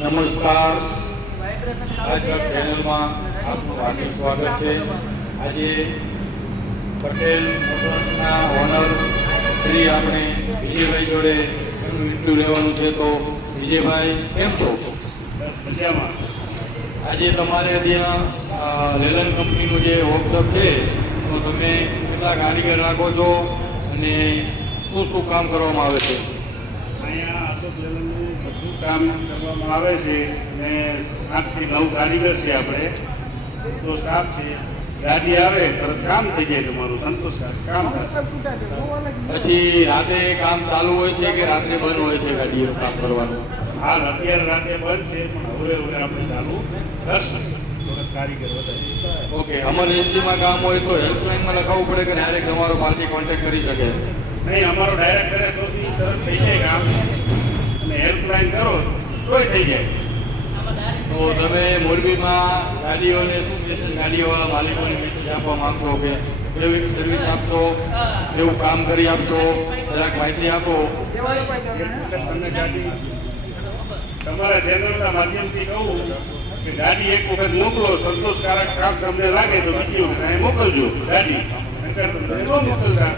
નમસ્કાર, આજકાલ ચેનલમાં આપનું હાર્દિક સ્વાગત છે. આજે પટેલ મોટર્સના ઓનર શ્રી આપણે વિજયભાઈ જોડે એમનું ઇન્ટરવ્યુ લેવાનું છે. તો વિજયભાઈ કેમ છો? મજામાં. આજે તમારે ત્યાં લેલન કંપનીનું જે વર્કશોપ છે તો તમે કેટલા કારીગર રાખો છો અને શું શું કામ કરવામાં આવે છે? અહીંયા અશોક લેલનનું બધું કામ કરવામાં આવે છે અને 8 થી 9 કારીગર છે. આપણે તો સ્ટાફ છે. ગાડી આવે તરત કામ થઈ જાય, તમારું સંતોષકારક કામ થશે. પછી રાતે કામ ચાલુ હોય છે કે રાત્રે બંધ હોય છે ગાડીઓ કામ કરવાનું? હાલ અત્યારે રાતે બંધ છે, પણ હવે આપણે ચાલુ કરશું. થોડાક કારીગર વધારે. ઓકે, એમરજન્સીમાં કામ હોય તો હેલ્પલાઇનમાં લખાવવું પડે કે ડાયરેક્ટ તમારો માલથી કોન્ટેક્ટ કરી શકે? નહીં, અમારો ડાયરેક્ટ કરે તો તરત થઈ જાય કામ, અને હેલ્પલાઇન કરો તોય થઈ જાય. તો તમે મોરબીમાં ગાડીઓને શું મેસેજ, ગાડીઓવાળા માલિકોને મેસેજ આપવા માંગશો કે કેવી સર્વિસ આપશો, કેવું કામ કરી આપશો, જરાક માહિતી આપો. તમને ગાડી તમારા ચેનલના માધ્યમથી કહું કે ગાડી એક વખત મોકલો, સંતોષકારક કામ તમને લાગે તો બીજી વખત મોકલજો ગાડી, નહીંતર તમને ન મોકલતા.